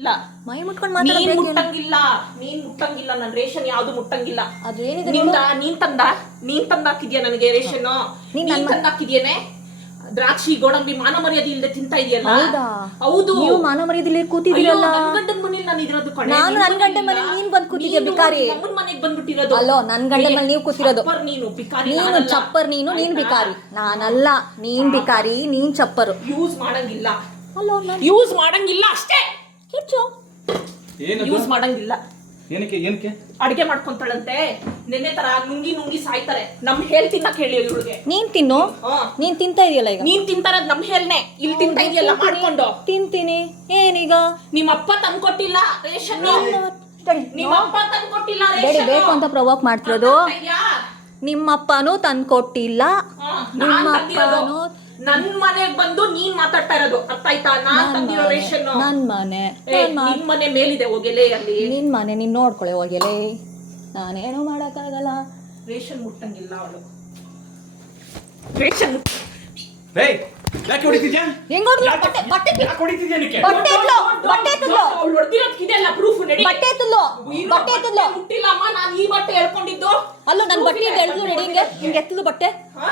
ಇಲ್ಲ. ಮೈ ಮುಟ್ಕೊಂಡು ನೀನ್ ಮುಟ್ಟಂಗಿಲ್ಲ. ನೀನ್ ಮುಟ್ಟಂಗಿಲ್ಲ. ನನ್ ರೇಷನ್ ಯಾವ್ದು ಮುಟ್ಟಂಗಿಲ್ಲ. ಅದು ಏನಿದೆ ನಿಂದ ನೀನ್ ತಂದ? ನೀನ್ ತಂದ ಹಾಕಿದ್ಯಾ ನನಗೆ ರೇಷನ್? ನೀನ್ ನೀನ್ ನನ್ನ- ತಂದ ಹಾಕಿದ್ಯೇನೆ ದ್ರಾಕ್ಷಿ ಗೋಡಂಬಿ ಮಾನ ಮರ್ಯಾದೆ ಇಲ್ಲದೆ ತಿಂತಾ ಇದೆಯಲ್ಲ? ಹೌದಾ? ಹೌದು. ನೀವು ಮಾನವ ಮರ್ಯಾದೆಲಿ ಅಯ್ಯೋ, ಕೂತಿದ್ದೀರಲ್ಲ? ನನ್ ಗಂಡನ್ ಮನೇಲಿ ನಾನು ಇರೋದು ಕಣೆ. ನಾನು ನಿನ್ ನನ್ ಗಂಡನ್ ಮನೇಲಿ ಇಲ್ಲ. ನೀನ್ ಬಂದ್ ಕೂತಿದ್ಯ, ನೀನು ಬಿಕಾರಿ. ನಿಮ್ಮಮ್ಮನ್ ಮನೆಗ್ ಬಂದ್ಬಿಟ್ಟಿರೋದು. ಅಲ್ಲೋ, ನನ್ ಗಂಡನ್ ಮನೆ ನೀವು ಕೂತಿರೋದು. ಚಪ್ಪರ್ ನೀನು ಬಿಕಾರಿ ನೀನು ಚಪ್ಪರ್ ನೀನು ನೀನ್ ಬಿಕಾರಿ ನಾನಲ್ಲ ನೀನ್ ಬಿಕಾರಿ ನೀನ್ ಚಪ್ಪರ್. ಯೂಸ್ ಮಾಡಂಗಿಲ್ಲ. ಅಲ್ಲೋ ಯೂಸ್ ಮಾಡಂಗಿಲ್ಲ ಅಷ್ಟೇ. ಕಿಚ್ಚು ಏನದು? ಯೂಸ್ ಮಾಡಂಗಿಲ್ಲ. ಏನಕ್ಕೆ ಏನಕ್ಕೆ? ಅಡಿಗೆ ಮಾಡ್ಕೊಂತಾಳಂತೆ. ನಿನ್ನೆ ತರ ನುಂಗಿ ನುಂಗಿ ಸಾಯ್ತಾರೆ. ನಮ್ ಹೇಳ್ ತಿನ್ನಕ್ ಹೇಳಿ ಇವಳಿಗೆ. ನೀನ್ ತಿನ್ನು? ಹಾ. ನೀನ್ ತಿಂತಾ ಇದೆಯಲ್ಲ ಈಗ? ನೀನ್ ತಿಂತಾರದ್ ನಮ್ ಹೇಳ್ನೆ. ಇಲ್ಲಿ ತಿಂತಾ ಇದೆಯಲ್ಲ ಮಾಡ್ಕೊಂಡು. ತಿಂತೀನಿ. ಏನೀಗ? ನಿಮ್ಮಪ್ಪ ತಂದ್ಕೊಟ್ಟಿಲ್ಲ ರೇಷನ್. ನಿಮ್ಮಪ್ಪ ಅಪ್ಪ ತಂದ್ಕೊಟ್ಟಿಲ್ಲ ಬೇಡಿ ರೇಷನ್. ಬೇಕು ಅಂತ ಪ್ರವೋಕ್ ಮಾಡ್ತಿರೋದು. ನಿಮ್ಮಪ್ಪನೂ ತಂದ್ಕೊಟ್ಟಿಲ್ಲ ನಿಮ್ಮ ಅಪ್ಪನೂ ನನ್ ಮನೆಗ್ ಬಂದು ನೀನ್ ಮಾತಾಡ್ತಾ ಇರೋದು. ಅರ್ಥ ಆಯ್ತಾ? ನಾನ್ ತಂದಿರೋ ಮನೆ. ರೇಷನ್. ನನ್ ಮನೆ. ನನ್ ಮನೆ ನಿನ್ ಮನೆ ಮೇಲಿದೆ ಹೋಗೆಲೆ ಅಲ್ಲಿ. ನಿನ್ ಮನೆ ನೀನ್ ನೋಡ್ಕೊಳೆ ಹೋಗಿಲೇ. ನಾನೇನು ಮಾಡಕ್ಕಾಗಲ್ಲ. ರೇಷನ್ ಮುಟ್ಟಂಗಿಲ್ಲ ಅವಳು. ರೇಷನ್ ಏಯ್ ಯಾಕೆ ಹೊಡಿತಿದ್ಯಾ? ಹೆಂಗ್ ಹೊಡ್ದ್ಲು? ಬಟ್ಟೆ ಬಟ್ಟೆ ಯಾಕೆ ಹೊಡಿತಿದ್ಯಾ ನಿಕ್ಕೆ ಬಟ್ಟೆ ಎತ್ಲು, ಬಟ್ಟೆ. ಅವಳು ಹೊಡ್ದಿರೋದ್ಕಿದೆಲ್ಲ ಪ್ರೂಫ್ ನಡಿ. ಬಟ್ಟೆ ಎತ್ತಲು ಬಟ್ಟೆ ಎತ್ತಲು ನಾನು ಈ ಬಟ್ಟೆ ಹೇಳ್ಕೊಂಡಿದ್ದು ಅಲ್ಲೋ ನನ್ ಬಟ್ಟೆ. ಎಳ್ದು ಹಿಂಗೆ ಹಿಂಗೆ ಎತ್ತಲು ಬಟ್ಟೆ. ಹಾ?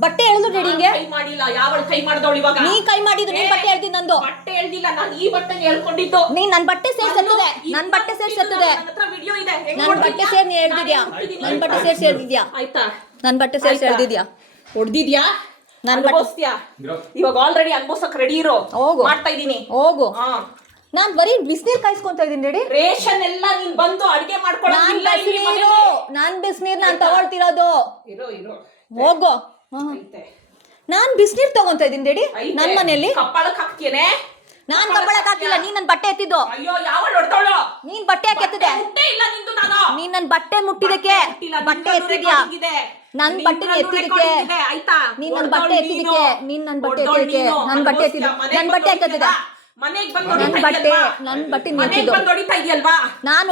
ಬಟ್ಟೆ ಎಳ್ದು ರೆಡಿ ಹಿಂಗೆ ಕೈ ಮಾಡಿಲ್ಲ. ಯಾವಳ ಕೈ ಮಾಡ್ದವಳು ಇವಾಗ? ನೀ ಕೈ ಮಾಡಿದ್ದು ನೀನ್ ಬಟ್ಟೆ ಎಳ್ದಿ ನಂದು. ಬಟ್ಟೆ ಹೇಳ್ದಿಲ್ಲ ನಾನು ಈ ಬಟ್ಟೆ ಹೇಳ್ಕೊಂಡಿದ್ದು ನೀ ನನ್ ಬಟ್ಟೆ ಸೇರ್ಸತ್ತದೆ ನನ್ ಬಟ್ಟೆ ಸೇರ್ಸತ್ತದೆ ವಿಡಿಯೋ ಇದೆ. ನನ್ ಬಟ್ಟೆ ಸೇರ್ ನೀ ಎಳ್ದಿದ್ಯಾ? ನಾನ್ ನನ್. ಬಟ್ಟೆ ಸೇರ್ಸಿ ಎಳ್ದಿದ್ಯಾ? ಆಯ್ತಾ? ನನ್ ಬಟ್ಟೆ ಸೇರ್ಸಿ? ಎಳ್ದಿದ್ಯಾ? ಹೊಡ್ದಿದ್ಯಾ? ನನ್ ನನ್ ಬಟ್ಟೆ-. ಇವಾಗ ಆಲ್ರೆಡಿ ಅನ್ಬೋಸಕ್ ರೆಡಿ ಇರೋ. ಹೋಗು. ಮಾಡ್ತಾ ಇದೀನಿ ಹೋಗು. ಹಾ. ನಾನ್ ಬರೀ ಬಿಸಿನೀರ್ ಕಾಯಿಸ್ಕೊಂತ ಇದೀನಿ ರೆಡಿ? ರೇಷನ್ ಎಲ್ಲ ನೀನ್ ಬಂದು ಅಡಿಗೆ ನಾನ್ ಬಿಸಿನೀರು. ಮನೇಲಿ. ನಾನ್ ಬಿಸಿನೀರ್ ನಾನ್ ತಗೊಳ್ತಿರೋದು. ಇರೋ ಇರೋ. ಹೋಗು. ಐತೆ. ನಾನ್ ಬಿಸಿನೀರ್ ತಗೊಂತ ಇದೀನಿ ಐತೆ. ನನ್ ಮನೆಯಲ್ಲಿ. ಕಪ್ಪಳಕ್ ನಾನ್ ಕಬ್ಬಳಕ್ ಹಾಕಿಲ್ಲ ನೀನ್ ನನ್ ಬಟ್ಟೆ ಎತ್ತಿದ್ದು. ಅಯ್ಯೋ ಯಾವ ಹೊಡ್ತಾಳು? ನೀನ್ ಬಟ್ಟೆ ಯಾಕೆ ಎತ್ತಿದೆ ಮುಟ್ಟೆ ಇಲ್ಲ ನಿಂದು ನಾನು. ನೀನ್ ನನ್ ಬಟ್ಟೆ ಮುಟ್ಟಿದಕ್ಕೆ ಮುಟ್ಟಿಲ್ಲ, ಬಟ್ಟೆ ಎತ್ತಿದ್ಯಾ? recording ಇದೆ. ನನ್ ಬಟ್ಟೆ ಎತ್ತಿದಕ್ಕೆ ಇದೆ, ಆಯ್ತಾ? ನೀನ್ ನನ್ ಬಟ್ಟೆ ಎತ್ತಿದಕ್ಕೆ ನೀನು. ನೀನ್ ನನ್ ಬಟ್ಟೆ ಎತ್ತಿದಕ್ಕೆ ನೀನು. ನನ್ ಬಟ್ಟೆ ಎತ್ತಿದ ಮನೆಗ್ ನನ್ ಬಂದು ಬಟ್ಟೆ ಎತ್ತಿದೆ? ಮನೆಗ್ ಬಂದು ನನ್ ಹೊಡಿತಾ ಬಟ್ಟೆ ಇದೆಯಲ್ವಾ? ನನ್ ಬಟ್ಟೆ ಮನೆಗ್ ನಿಂತಿದ್ದು ಬಂದು ಹೊಡಿತಾ ಇದೆಯಲ್ವಾ? ನಾನ್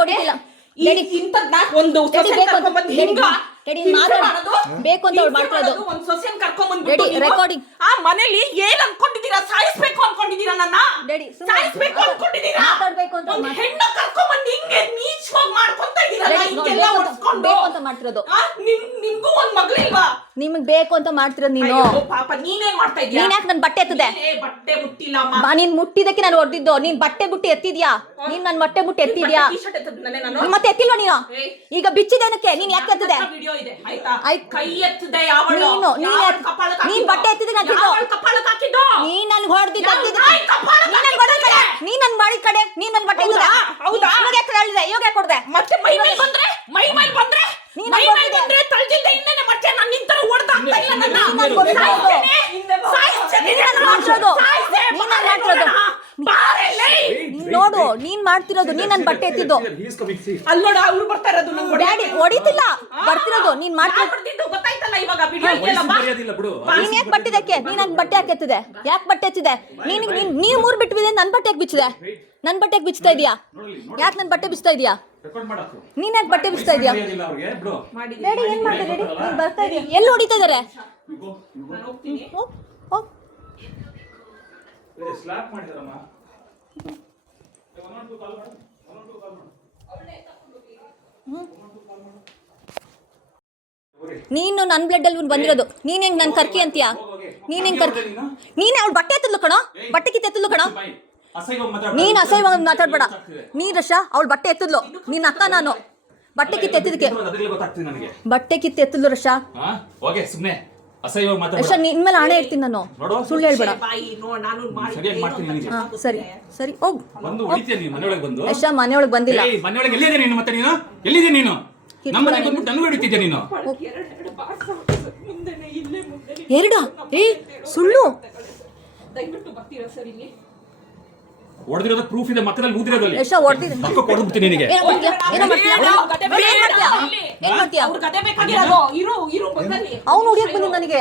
ಈ- ರೆಡಿ ಇಂಥದ್ನ ಒಂದು ಬೇಕು ಅಂತ ಹಿಂಗ ರೆಡಿ ಹಿಂಸೆ ಮಾತಾಡು. ಮಾಡೋದು? ಬೇಕು ಅಂತ ಅವ್ಳು ಮಾಡ್ಕೊಳ್ಳೋದು. ಒಂದ್ ಸೊಸೆನ್ ಕರ್ಕೊಂಡ್ಬಂದ್ಬಿಟ್ಟು ರೆಡಿ, ನೀವು recording. ಆ ಮನೇಲಿ ಏನ್ ಅನ್ಕೊಂಡಿದೀರಾ ಸಾಯಿಸ್ಬೇಕು ಅನ್ಕೊಂಡಿದೀರಾ ನನ್ನ? ರೆಡಿ, ಸುಮ್ನೆ ಸಾಯಿಸ್ಬೇಕು ಮಾತಾಡು. ಅನ್ಕೊಂಡಿದೀರಾ ಮಾತಾಡ್ಬೇಕು ಅಂತ ಒಂದ್ ಮಾತಾಡು. ಕರ್ಕೊಂಡ್ ಕರ್ಕೊಂಡ್ಬಂದು ಹಿಂಗೆ ನೀಚವಾಗಿ ಮಾಡ್ಕೊಂತ ಇದೀರಲ್ಲ ರೆಡಿ, ನೋಡಿ, ಹಿಂಗೆಲ್ಲ ಬೇಕು ಅಂತ- ಹೊಡ್ಸ್ಕೊಂಡು ಬೇಕು ಅಂತ ಮಾಡ್ತಿರೋದು. ಆ, ನಿಮ್ ನಿಮ್ಗೂ ಒಂದ್ ಮಗಳಿಲ್ವಾ? ನಿಮಗ್ ಬೇಕು ಅಂತ ಮಾಡ್ತಿರೋದು ನೀನು. ಅಯ್ಯೋ, ಪಾಪ ನೀನೇನ್ ಮಾಡ್ತಾ ಇದೀಯ? ನೀನ್ ಯಾಕೆ ನನ್ ಬಟ್ಟೆ ಎತ್ತದೆ? ನೀನೇ ಬಟ್ಟೆ ಮುಟ್ಟಿಲ್ಲ ಬಾ ನೀನ್ ಮುಟ್ಟಿದಕ್ಕೆ ನಾನು ಹೊಡೆದಿದ್ದು ನೀನ್ ಬಟ್ಟೆ ಬುಟ್ಟಿ ಎತ್ತಿದ್ಯಾ? ನೀನ್ ನನ್ ಬಟ್ಟೆ ಬುಟ್ಟಿ ಎತ್ತಿದ್ಯಾ? ಟೀ ಶರ್ಟ್ ಎತ್ತದ್ನಲ್ಲೇ ನಾನು? ನೀನ್ ಮತ್ತೆ ಎತ್ತಿಲ್ವಾ ನೀನು? ಏಯ್. ಈಗ ಬಿಚ್ಚಿದೇನಕ್ಕೆ ನೀನ್ ಯಾಕೆ ಎತ್ತದೆ? ವಿಡಿಯೋ ಇದೆ. ಆಯ್ತಾ? ಕೈ ಎತ್ತದೆ ಯಾವಳು? ನೀನು, ನೀನ್ ಬಟ್ಟೆ ಎತ್- ಕಪಾಳಕ್ಕೆ ನೀನ್ ಬಟ್ಟೆ. ಯಾವಳು ಕಪಾಳಕ್ಕೆ ಹಾಕಿದ್ದು ನೀನ್ ನನ್ ಹೊಡೆದಿದ್ದ ಯಾವ ನಾಯಿ ಕಪಾಳಕ್ಕೆ ನೀನ್ ನನ್ ಹೊಡೆದ ಕಡೆ ನೀನ್ ನನ್ ಮಾಡಿ ಕಡೆ ನೀನ್ ನನ್ ಬಟ್ಟೆ ಹೌದಾ? ಹೌದಾ? ಇವಾಗ ಯಾಕೆ ಹೇಳಿದೆ ಇವಾಗ ಯಾಕೆ ಕೊಡ್ದೆ ಮತ್ತೆ ಮೈ ಮೇಲೆ ಬಂದ್ರೆ ಮೈ ಮೇಲೆ ಬಂದ್ರೆ ನೀನ್ ಮೈ ನನ್ ಮೇಲೆ ಕೊಟ್ಟಿದ್ದೆ. ಬಂದ್ರೆ ತಳ್ಜಿಲ್ದೆ ಇನ್ನೇನೆ ಮತ್ತೆ ನಾನು ನಿಂತರ ಹೊಡೆದಾಗ್ತಾ ಇಲ್ಲ ನನ್ನ ನೀನ್ ನನ್ ಕೊಟ್ಟಿದ್ದು. ಸಾಯಿಸ್ತೀನಿ. ನೀನ್ ನನ್ ಮಾಡ್ತಿರೋದು. ಸಾಯಿಸ್ದೆ, ನೀನ್ ನನ್ ಬಾರೆ ಮಾಡ್ತಿರೋದು. ನೋಡೋಣ. ಬಾರೆ ಲೇ. ನೀನ್ ಮಾಡ್ತಿರೋದು ನೀನ್ ನನ್ ಬಟ್ಟೆ ಎತ್ತಿದ್ದು. ಅಲ್ಲ್ ನೋಡು ಅವ್ರು ಬರ್ತಾ ಇರೋದು ನಂಗೆ ಡ್ಯಾಡಿ ಹೊಡಿತಿಲ್ಲ. ಬರ್ತಿರೋದು ನೀನ್ ಗೊತ್ತಾಯ್ತಲ್ಲ ಇವಾಗ ವಿಡಿಯೋ ಇದೆಯಲ್ಲ ಬಾ. ಮರ್ಯಾದಿಲ್ಲ ಬಿಡು. ನೀನ್ ಯಾಕೆ ಬಟ್ಟೆ ಇದಕ್ಕೆ ನೀನ್ ನನ್ ಬಟ್ಟೆ ಯಾಕೆ ಎತ್ತಿದೆ ಯಾಕೆ ಬಟ್ಟೆ ಎತ್ತಿದೆ ನೀನ್ ನೀನ್ ನೀವ್ ಮೂರ್ ಬಿಟ್ಟಿದೆ ಬಿದ್ದೆ ನನ್ ಬಟ್ಟೆ ಯಾಕೆ ಬಿಚ್ಚಿದೆ? ನನ್ ಬಟ್ಟೆ ಯಾಕೆ ಬಿಚ್ತಾ ಇದೀಯಾ? ಯಾಕೆ ನನ್ ಬಟ್ಟೆ ಬಿಚ್ತಾ ಇದೀಯಾ? ರೆಕಾರ್ಡ್ ಮಾಡಾಕು. ನೀನ್ ಯಾಕೆ ಬಟ್ಟೆ ಬಿಚ್ತಾ ಇದೀಯಾ? ಮರ್ಯಾದಿಲ್ಲ ಅವ್ರಿಗೆ ಬಿಡು. ಮಾಡಿದ್ದೀನಿ. ಡ್ಯಾಡಿ ಏನ್ ಮಾಡ್ತಾ ಡ್ಯಾಡಿ ನೀನ್ ಬರ್ತಾ ಇದೀಯ ಎಲ್ಲಿ ಹೊಡಿತಾ ಇದಾರೆ ನಾನು ಹೋಗ್ತೀನಿ. ಹೋಗ್, ಹೋಗ್. ಸ್ಲಾಪ್ ಮಾಡಿದಾರಮ್ಮ. ನೀನು ನನ್ನ ಬ್ಲಡ್ ಅಲ್ಲಿ ಬಂದಿರೋದು. ನೀನ್ ಹೆಂಗ್ ನನ್ ಕರ್ಕಿ ಅಂತೀಯಾ? ನೀನ್ ಹೆಂಗ್ ಕರ್ಕಿ? ನೀನ್ ಅವ್ಳ ಬಟ್ಟೆ ಎತ್ತಲು ಕಣೋ? ಬಟ್ಟೆ ಕಿತ್ತ ಎತ್ತಲು ಕಣೋ? ನೀನ್ ಅಸಹ್ಯವಾಗಿ ಮಾತಾಡ್ಬೇಡ. ನೀನ್ ರಶ ಅವ್ಳು ಬಟ್ಟೆ ಎತ್ತದ್ಲು. ನಿನ್ನ ಅಕ್ಕ ನಾನು. ಬಟ್ಟೆ ಕಿತ್ತ ಎತ್ತಿದ್ಕೆ. ಬಟ್ಟೆ ಕಿತ್ತ ಎತ್ತಿದ್ಲು ರಶ ಓಕೆ ಸುಮ್ನೆ. ಅಸಹ್ಯವಾಗಿ ಮಾತಾಡ ನಿನ್ ಮೇಲೆ ಹಣೆ ಇಡ್ತೀನಿ ನಾನು. ನೋಡು. ಸುಳ್ಳು ಹೇಳ್ಬೇಡ. ಬಾಯಿ ನಾನು ಮಾಡಿ ಸರಿಯಾಗಿ ಮಾಡ್ತೀನಿ ನಿನಗೆ. ಹಾ ಸರಿ ಸರಿ ಹೋಗ್. ಬಂದು ಹೊಡಿತೀಯ ನೀನು ಮನೆಯೊಳಗೆ ಬಂದು? ಯಶ ಮನೆಯೊಳಗೆ ಬಂದಿಲ್ಲ. ಏಯ್ ಮನೆಯೊಳಗೆ ಎಲ್ಲಿದೆ ನೀನು ಮತ್ತೆ ನೀನು? ಎಲ್ಲಿದೆ ನೀನು? ನಮ್ಮ ಮನೆಗೆ ಬಂದ್ಬಿಟ್ಟು ನನಗೂ ಹಿಡಿತಿದ್ದೆ ನೀನು? ಎರಡೆರಡು ಬಾರ್ಸ ಮುಂದೆನೆ ಇಲ್ಲೇ ಮುಂದೆ ಎರಡ? ಏ ಸುಳ್ಳು? ದಯವಿಟ್ಟು ಬರ್ತೀರಾ ಸರ್ ಇಲ್ಲಿ? ಹೊಡೆದಿರೋದು ಪ್ರೂಫ್ ಇದೆ ಮಕ್ಕದಲ್ಲಿ ಊದಿರೋದಲ್ಲಿ ಯಶ ಹೊಡೆದಿದೆ ಮಕ್ಕ ಕೊಡ್ಬಿಡ್ತೀನಿ ನಿನಗೆ. ಏನು ಮಾಡ್ತೀಯಾ? ಏನೋ ಮಾಡ್ತೀಯಾ? ಬೇಡ, ಗದೆ ಮಾಡ್ತೀಯಾ? ಇಲ್ಲಿ. ಮಾಡ್ತೀಯಾ? ಅವ್ರ ಗದೆ ಬೇಕಾಗಿರೋದು ಇರು ಇರು ಬಂದಲ್ಲಿ ಅವ್ನು ಬಂದಿದ್ದು ನನಗೆ.